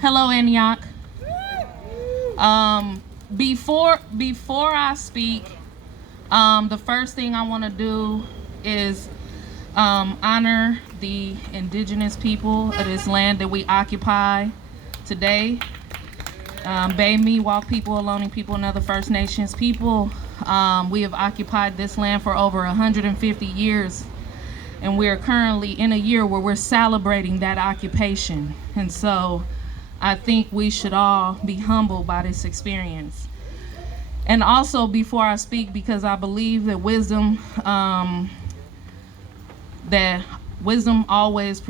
Hello, Antioch. Before I speak, the first thing I want to do is honor the indigenous people of this land that we occupy today. Bay, Miwok people, Ohlone people, and other First Nations people. We have occupied this land for over 150 years, and we are currently in a year where we're celebrating that occupation. And so I think we should all be humbled by this experience. And also, before I speak, because I believe that wisdom always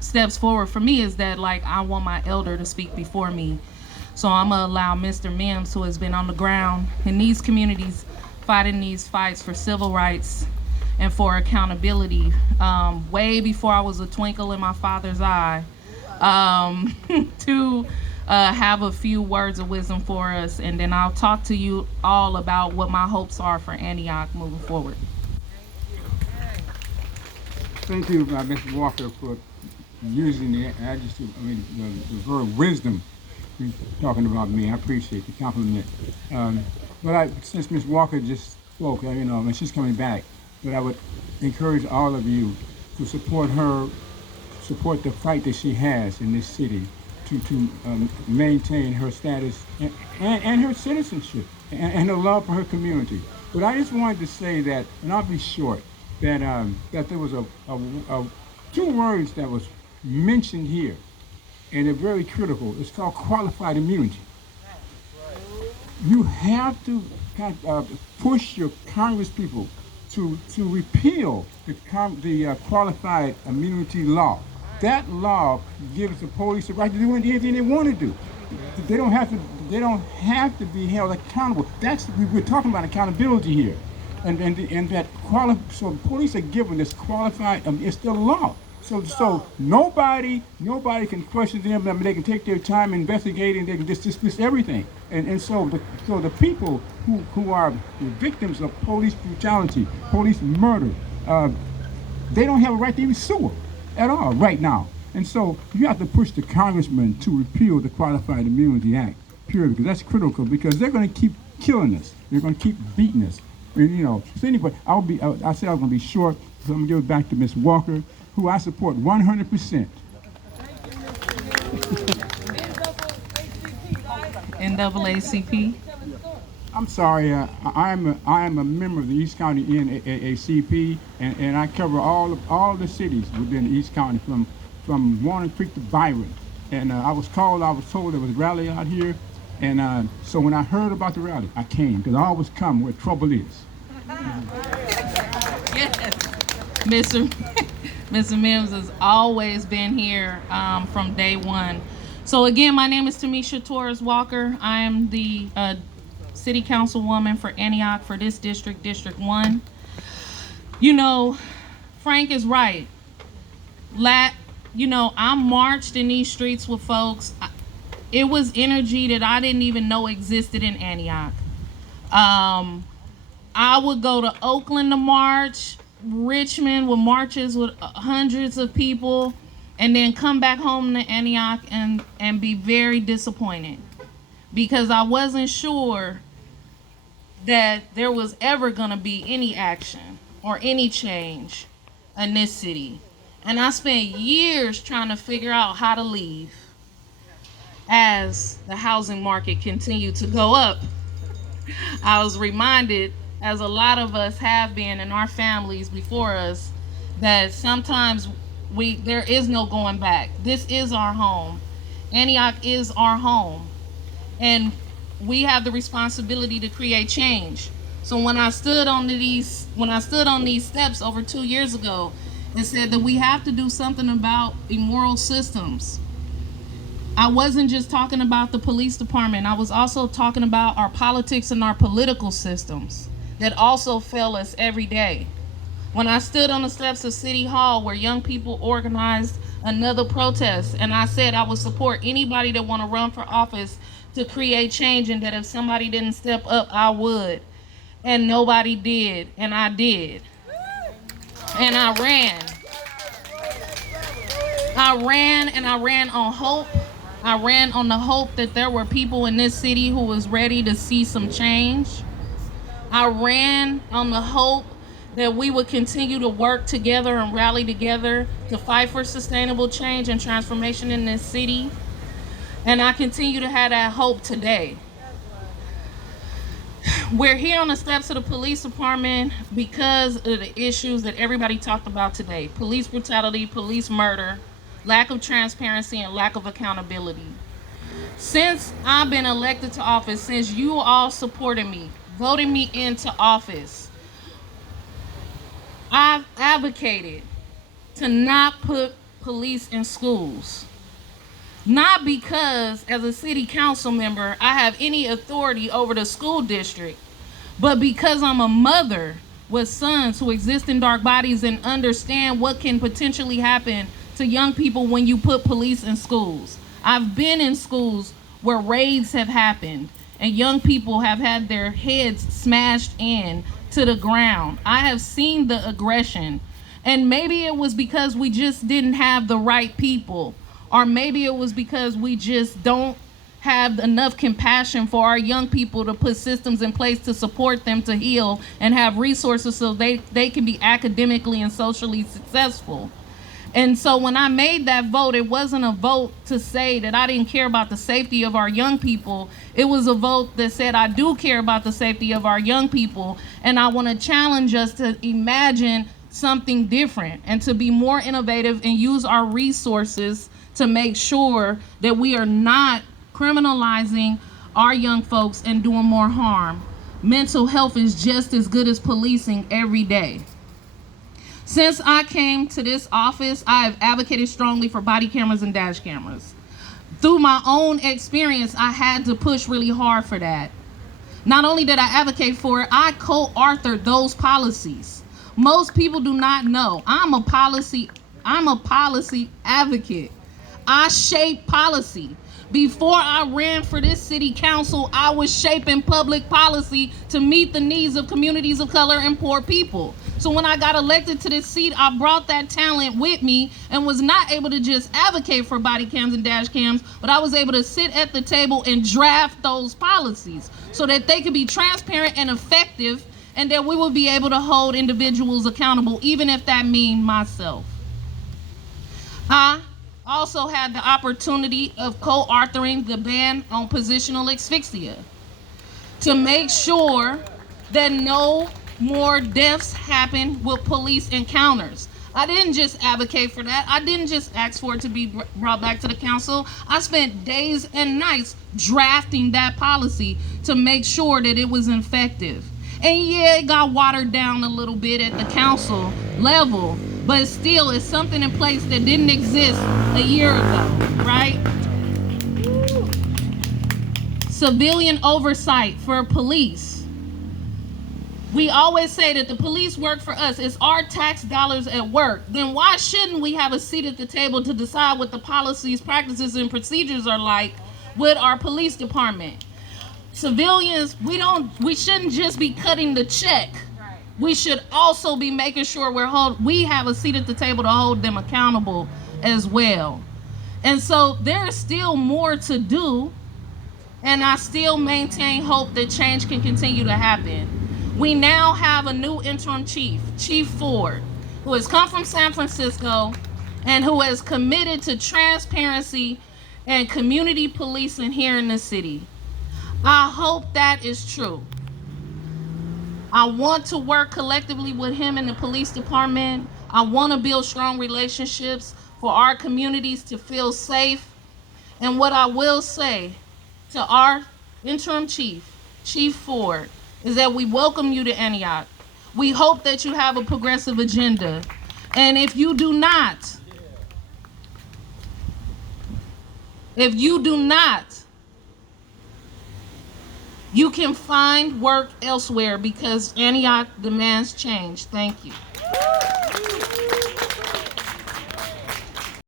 steps forward for me, is that, like, I want my elder to speak before me. So I'm gonna allow Mr. Mimms, who has been on the ground in these communities fighting these fights for civil rights and for accountability, way before I was a twinkle in my father's eye, to have a few words of wisdom for us, and then I'll talk to you all about what my hopes are for Antioch moving forward. Thank you, Mr. Walker, for using the adjective, the word wisdom, talking about me. I appreciate the compliment. But since Ms. Walker just spoke, and she's coming back, but I would encourage all of you to support her, support the fight that she has in this city to maintain her status and her citizenship and her love for her community. But I just wanted to say that, and I'll be short, that there was two words that was mentioned here, and they're very critical. It's called qualified immunity. You have to push your Congress people to repeal the qualified immunity law. That law gives the police the right to do anything they want to do. They don't have to be held accountable. We're talking about accountability here, and that so the police are given this qualified. It's the law. So nobody can question them. They can take their time investigating. They can just dismiss everything. And so the people who are the victims of police brutality, police murder, they don't have a right to even sue them at all right now. And so you have to push the congressman to repeal the Qualified Immunity Act, period, because that's critical, because they're going to keep killing us. They're going to keep beating us. And, so anyway, I said I was going to be short, so I'm going to give it back to Ms. Walker, who I support 100%. NAACP. I'm sorry, I am a member of the East County NAACP, and I cover all the cities within East County, from Warren Creek to Byron. And I was told there was a rally out here, and so when I heard about the rally, I came, because I always come where trouble is. Yes, Mr. Mimms has always been here from day one. So again, my name is Tamisha Torres-Walker. I am the City Councilwoman for Antioch for this district, District 1. Frank is right. I marched in these streets with folks. It was energy that I didn't even know existed in Antioch. I would go to Oakland to march, Richmond with marches with hundreds of people, and then come back home to Antioch and be very disappointed, because I wasn't sure that there was ever going to be any action or any change in this city. And I spent years trying to figure out how to leave as the housing market continued to go up. I was reminded, as a lot of us have been in our families before us, that sometimes there is no going back. This is our home. Antioch is our home. And we have the responsibility to create change. So when I stood on these steps over 2 years ago and said that we have to do something about immoral systems, I wasn't just talking about the police department. I was also talking about our politics and our political systems that also fail us every day. When I stood on the steps of City Hall, where young people organized another protest, and I said I would support anybody that want to run for office to create change, and that if somebody didn't step up, I would. And nobody did, and I did. And I ran. I ran on hope. I ran on the hope that there were people in this city who was ready to see some change. I ran on the hope that we would continue to work together and rally together to fight for sustainable change and transformation in this city. And I continue to have that hope today. We're here on the steps of the police department because of the issues that everybody talked about today: police brutality, police murder, lack of transparency, and lack of accountability. Since I've been elected to office, since you all supported me, voted me into office, I've advocated to not put police in schools. Not because, as a city council member, I have any authority over the school district, but because I'm a mother with sons who exist in dark bodies and understand what can potentially happen to young people when you put police in schools. I've been in schools where raids have happened and young people have had their heads smashed in to the ground. I have seen the aggression, and maybe it was because we just didn't have the right people, or maybe it was because we just don't have enough compassion for our young people to put systems in place to support them to heal and have resources so they can be academically and socially successful. And so when I made that vote, it wasn't a vote to say that I didn't care about the safety of our young people. It was a vote that said I do care about the safety of our young people, and I want to challenge us to imagine something different and to be more innovative and use our resources to make sure that we are not criminalizing our young folks and doing more harm. Mental health is just as good as policing every day. Since I came to this office, I have advocated strongly for body cameras and dash cameras. Through my own experience, I had to push really hard for that. Not only did I advocate for it, I co-authored those policies. Most people do not know I'm a policy advocate. I shape policy. Before I ran for this city council, I was shaping public policy to meet the needs of communities of color and poor people. So when I got elected to this seat, I brought that talent with me and was not able to just advocate for body cams and dash cams, but I was able to sit at the table and draft those policies so that they could be transparent and effective, and that we will be able to hold individuals accountable, even if that means myself. I also had the opportunity of co-authoring the ban on positional asphyxia to make sure that no more deaths happen with police encounters. I didn't just advocate for that. I didn't just ask for it to be brought back to the council. I spent days and nights drafting that policy to make sure that it was effective. And yeah, it got watered down a little bit at the council level, but still, it's something in place that didn't exist a year ago, right? Civilian oversight for police. We always say that the police work for us. It's our tax dollars at work. Then why shouldn't we have a seat at the table to decide what the policies, practices, and procedures are like with our police department? Civilians, we shouldn't just be cutting the check. We should also be making sure we have a seat at the table to hold them accountable as well. And so there is still more to do, and I still maintain hope that change can continue to happen. We now have a new interim chief, Chief Ford, who has come from San Francisco and who has committed to transparency and community policing here in the city. I hope that is true. I want to work collectively with him in the police department. I want to build strong relationships for our communities to feel safe. And what I will say to our interim chief, Chief Ford, is that we welcome you to Antioch. We hope that you have a progressive agenda. And if you do not, you can find work elsewhere because Antioch demands change. Thank you.